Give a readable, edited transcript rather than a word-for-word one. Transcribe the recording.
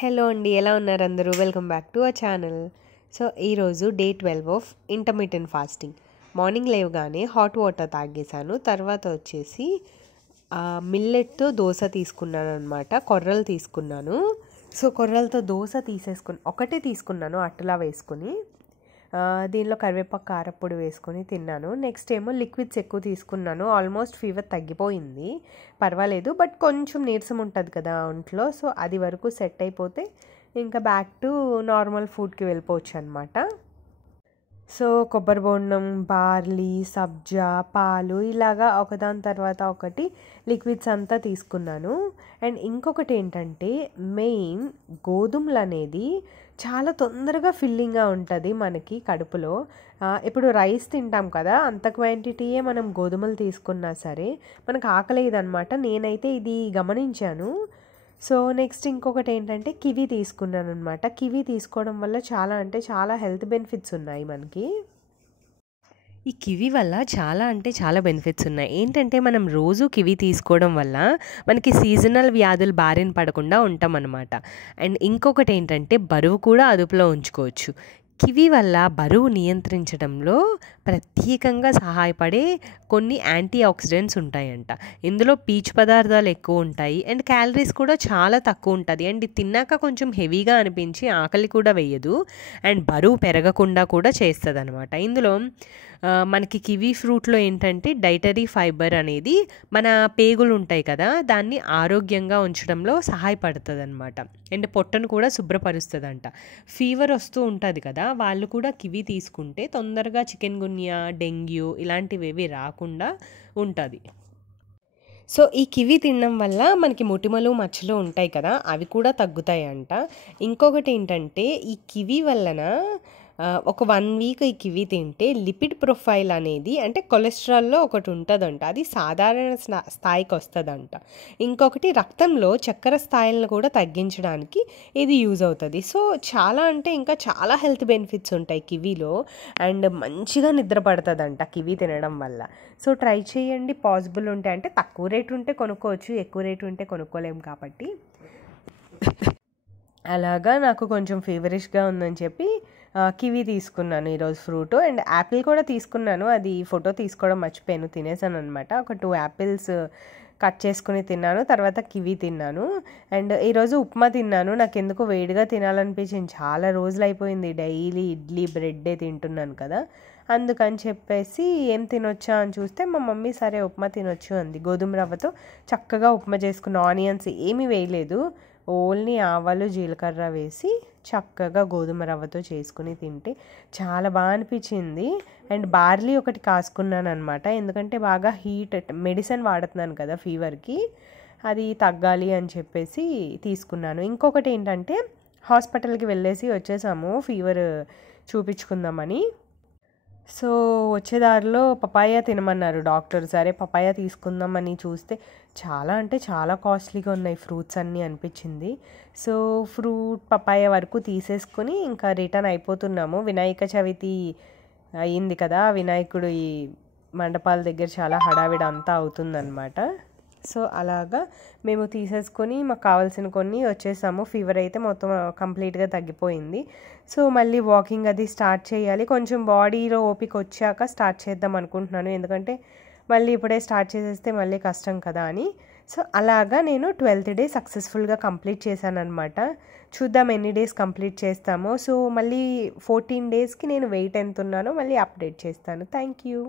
Hello అండి, ఎలా ఉన్నారు అందరూ? Welcome back to our channel. So ఈరోజు day 12 of intermediate fasting. Morning లేవగానే హాట్ వాటర్ తాగేశాను. తర్వాత వచ్చేసి మిల్లెట్తో దోశ తీసుకున్నాను అనమాట. కొర్రలు తీసుకున్నాను. సో కొర్రలతో దోశ ఒకటే తీసుకున్నాను అట్టులా వేసుకొని. దీనిలో కరివేపాకు కారప్పొడి వేసుకొని తిన్నాను. నెక్స్ట్ ఏమో లిక్విడ్స్ ఎక్కువ తీసుకున్నాను. ఆల్మోస్ట్ ఫీవర్ తగ్గిపోయింది, పర్వాలేదు. బట్ కొంచెం నీరసం ఉంటుంది కదా ఒంట్లో, సో అది వరకు సెట్ అయిపోతే ఇంకా బ్యాక్ టు నార్మల్ ఫుడ్కి వెళ్ళిపోవచ్చు అనమాట. సో కొబ్బరి బోండం, బార్లీ, సబ్జా, పాలు ఇలాగా ఒకదాని తర్వాత ఒకటి లిక్విడ్స్ అంతా తీసుకున్నాను. అండ్ ఇంకొకటి ఏంటంటే మెయిన్ గోధుమలు అనేది చాలా తొందరగా ఫిల్లింగ్గా ఉంటుంది మనకి కడుపులో. ఇప్పుడు రైస్ తింటాం కదా, అంత క్వాంటిటీయే మనం గోధుమలు తీసుకున్నా సరే మనకు ఆకలేదన్నమాట. నేనైతే ఇది గమనించాను. సో నెక్స్ట్ ఇంకొకటి ఏంటంటే కివి తీసుకున్నాను అనమాట. కివి తీసుకోవడం వల్ల చాలా హెల్త్ బెనిఫిట్స్ ఉన్నాయి మనకి. ఈ కివి వల్ల చాలా బెనిఫిట్స్ ఉన్నాయి. ఏంటంటే మనం రోజు కివి తీసుకోవడం వల్ల మనకి సీజనల్ వ్యాధులు బారిన పడకుండా ఉంటాం అన్నమాట. అండ్ ఇంకొకటి ఏంటంటే బరువు కూడా అదుపులో ఉంచుకోవచ్చు. కివి వల్ల బరువు నియంత్రించడంలో ప్రత్యేకంగా సహాయపడే కొన్ని యాంటీ ఆక్సిడెంట్స్ ఉంటాయంట. ఇందులో పీచు పదార్థాలు ఎక్కువ ఉంటాయి అండ్ క్యాలరీస్ కూడా చాలా తక్కువ ఉంటుంది. అండ్ ఇది తిన్నాక కొంచెం హెవీగా అనిపించి ఆకలి కూడా వేయదు అండ్ బరువు పెరగకుండా కూడా చేస్తుంది అనమాట. ఇందులో మనకి కివీ ఫ్రూట్లో ఏంటంటే డైటరీ ఫైబర్ అనేది మన పేగులు ఉంటాయి కదా, దాన్ని ఆరోగ్యంగా ఉంచడంలో సహాయపడుతుంది అనమాట. అండ్ పొట్టను కూడా శుభ్రపరుస్తుందంట. ఫీవర్ వస్తూ ఉంటుంది కదా, వాళ్ళు కూడా కివి తీసుకుంటే తొందరగా చికెన్ గున్యా, డెంగ్యూ ఇలాంటివి రాకుండా ఉంటుంది. సో ఈ కివి తినడం వల్ల మనకి మొటిమలు, మచ్చలు ఉంటాయి కదా, అవి కూడా తగ్గుతాయంట. ఇంకొకటి ఏంటంటే ఈ కివి వలన ఒక 1 వీక్ ఈ కివి తింటే లిపిడ్ ప్రొఫైల్ అనేది, అంటే కొలెస్ట్రాల్లో ఒకటి ఉంటుందంట, అది సాధారణ స్థాయికి వస్తుందంట. ఇంకొకటి రక్తంలో చక్కెర స్థాయిలను కూడా తగ్గించడానికి ఇది యూజ్ అవుతుంది. సో ఇంకా చాలా హెల్త్ బెనిఫిట్స్ ఉంటాయి కివీలో. అండ్ మంచిగా నిద్ర పడుతుందంట కివి తినడం వల్ల. సో ట్రై చేయండి, పాసిబుల్ ఉంటే. అంటే తక్కువ రేటు ఉంటే కొనుక్కోవచ్చు, ఎక్కువ రేటు ఉంటే కొనుక్కోలేము కాబట్టి. అలాగా నాకు కొంచెం ఫీవరిష్గా ఉందని చెప్పి కివి తీసుకున్నాను ఈరోజు ఫ్రూట్. అండ్ యాపిల్ కూడా తీసుకున్నాను, అది ఫోటో తీసుకోవడం మర్చిపోయాను, తినేసాను అనమాట. ఒక 2 యాపిల్స్ కట్ చేసుకుని తిన్నాను, తర్వాత కివి తిన్నాను. అండ్ ఈరోజు ఉప్మా తిన్నాను. నాకు ఎందుకో వేడిగా తినాలనిపించింది, చాలా రోజులు అయిపోయింది డైలీ ఇడ్లీ బ్రెడ్డే తింటున్నాను కదా, అందుకని చెప్పేసి ఏం తినొచ్చా అని చూస్తే మా మమ్మీ సరే ఉప్మా తినొచ్చు అంది. గోధుమ రవ్వతో చక్కగా ఉప్మా చేసుకున్న, ఆనియన్స్ ఏమీ వేయలేదు, ఓన్లీ ఆవాలు, జీలకర్ర వేసి చక్కగా గోధుమ రవ్వతో చేసుకుని తింటే చాలా బాగా అనిపించింది. అండ్ బార్లీ ఒకటి కాసుకున్నాను అనమాట, ఎందుకంటే బాగా హీట్, మెడిసిన్ వాడుతున్నాను కదా ఫీవర్కి, అది తగ్గాలి అని చెప్పేసి తీసుకున్నాను. ఇంకొకటి ఏంటంటే హాస్పిటల్కి వెళ్ళేసి వచ్చేసాము ఫీవర్ చూపించుకుందామని. సో వచ్చేదారిలో పపాయ తినమన్నారు డాక్టర్. సరే పపాయ తీసుకుందామని చూస్తే చాలా కాస్ట్లీగా ఉన్నాయి ఫ్రూట్స్ అన్నీ అనిపించింది. సో పపాయ వరకు తీసేసుకొని ఇంకా రిటర్న్ అయిపోతున్నాము. వినాయక చవితి అయ్యింది కదా, వినాయకుడు ఈ మండపాల దగ్గర చాలా హడావిడి అంతా అవుతుందన్నమాట. సో అలాగా మేము తీసేసుకొని మాకు కావాల్సిన కొన్ని వచ్చేసాము. ఫీవర్ అయితే మొత్తం కంప్లీట్గా తగ్గిపోయింది. సో మళ్ళీ వాకింగ్ అది స్టార్ట్ చేయాలి. కొంచెం బాడీలో ఓపిక వచ్చాక స్టార్ట్ చేద్దాం అనుకుంటున్నాను, ఎందుకంటే మళ్ళీ ఇప్పుడే స్టార్ట్ చేసేస్తే మళ్ళీ కష్టం కదా అని. సో అలాగా నేను 12th డే సక్సెస్ఫుల్గా కంప్లీట్ చేశాను అనమాట. చూద్దాం ఎన్ని డేస్ కంప్లీట్ చేస్తామో. సో మళ్ళీ 14 డేస్కి నేను వెయిట్ ఎంత ఉన్నానో మళ్ళీ అప్డేట్ చేస్తాను. Thank you.